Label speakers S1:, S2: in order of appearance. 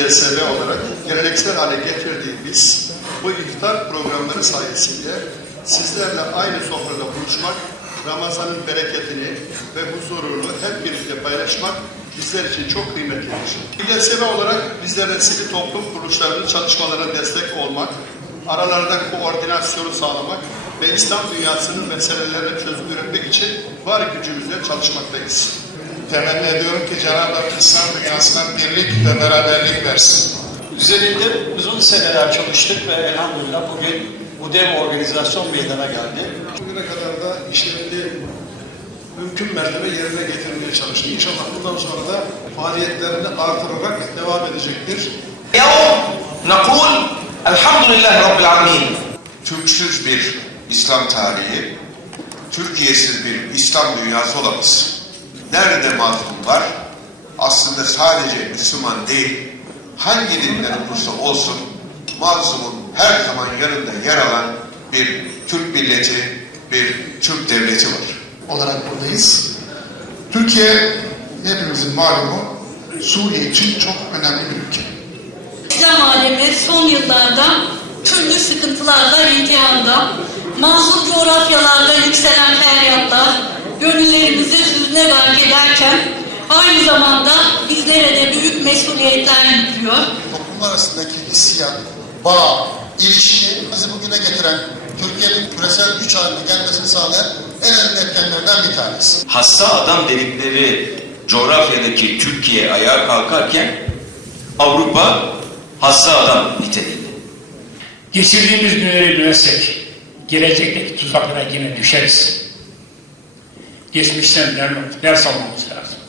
S1: İDSB olarak geleneksel hale getirdiğimiz bu iftar programları sayesinde sizlerle aynı sofrada buluşmak, Ramazan'ın bereketini ve huzurunu hep birlikte paylaşmak bizler için çok kıymetlidir. İDSB olarak bizlere sivil toplum kuruluşlarının çalışmalarına destek olmak, aralarda koordinasyonu sağlamak ve İslam dünyasının meselelerine çözüm üretmek için var gücümüzle çalışmaktayız
S2: temenni ediyorum ki Cenab-ı Hak insan dünyasına birlik ve beraberlik versin.
S3: Üzerinde uzun seneler çalıştık ve elhamdülillah bugün bu dev organizasyon meydana geldi.
S2: Bugüne kadar da işlerini mümkün mertebe yerine getirmeye çalıştı. İnşallah bundan sonra da faaliyetlerini artırarak devam edecektir.
S4: Yavrum, nakul, elhamdülillah Rabbil Alemin.
S5: Türksüz bir İslam tarihi, Türkiye'siz bir İslam dünyası olamaz. Nerede mazlum var? Aslında sadece Müslüman değil, hangi dinden olursa olsun mazlumun her zaman yanında yer alan bir Türk milleti, bir Türk devleti var.
S6: olarak buradayız. Türkiye hepimizin malumu Suriye için çok önemli bir ülke.
S7: İslam alemi son yıllarda türlü sıkıntılarla imtihanda, mazlum coğrafyalarda yükselen feryatlar, gönüllerimizi hüzne gark ederken aynı zamanda bizlere de büyük mesuliyetler yüklüyor.
S6: Toplum arasındaki hissiyat, bağ, ilişki bizi bugüne getiren Türkiye'nin küresel güç haline gelmesini sağlayan en önemli etkenlerden bir tanesi.
S8: hassa adam dedikleri coğrafyadaki Türkiye ayağa kalkarken Avrupa hassa adam niteliğinde.
S9: Geçirdiğimiz günleri bilmezsek gelecekteki tuzaklara yine düşeriz. Geçmişten ders, almamız lazım.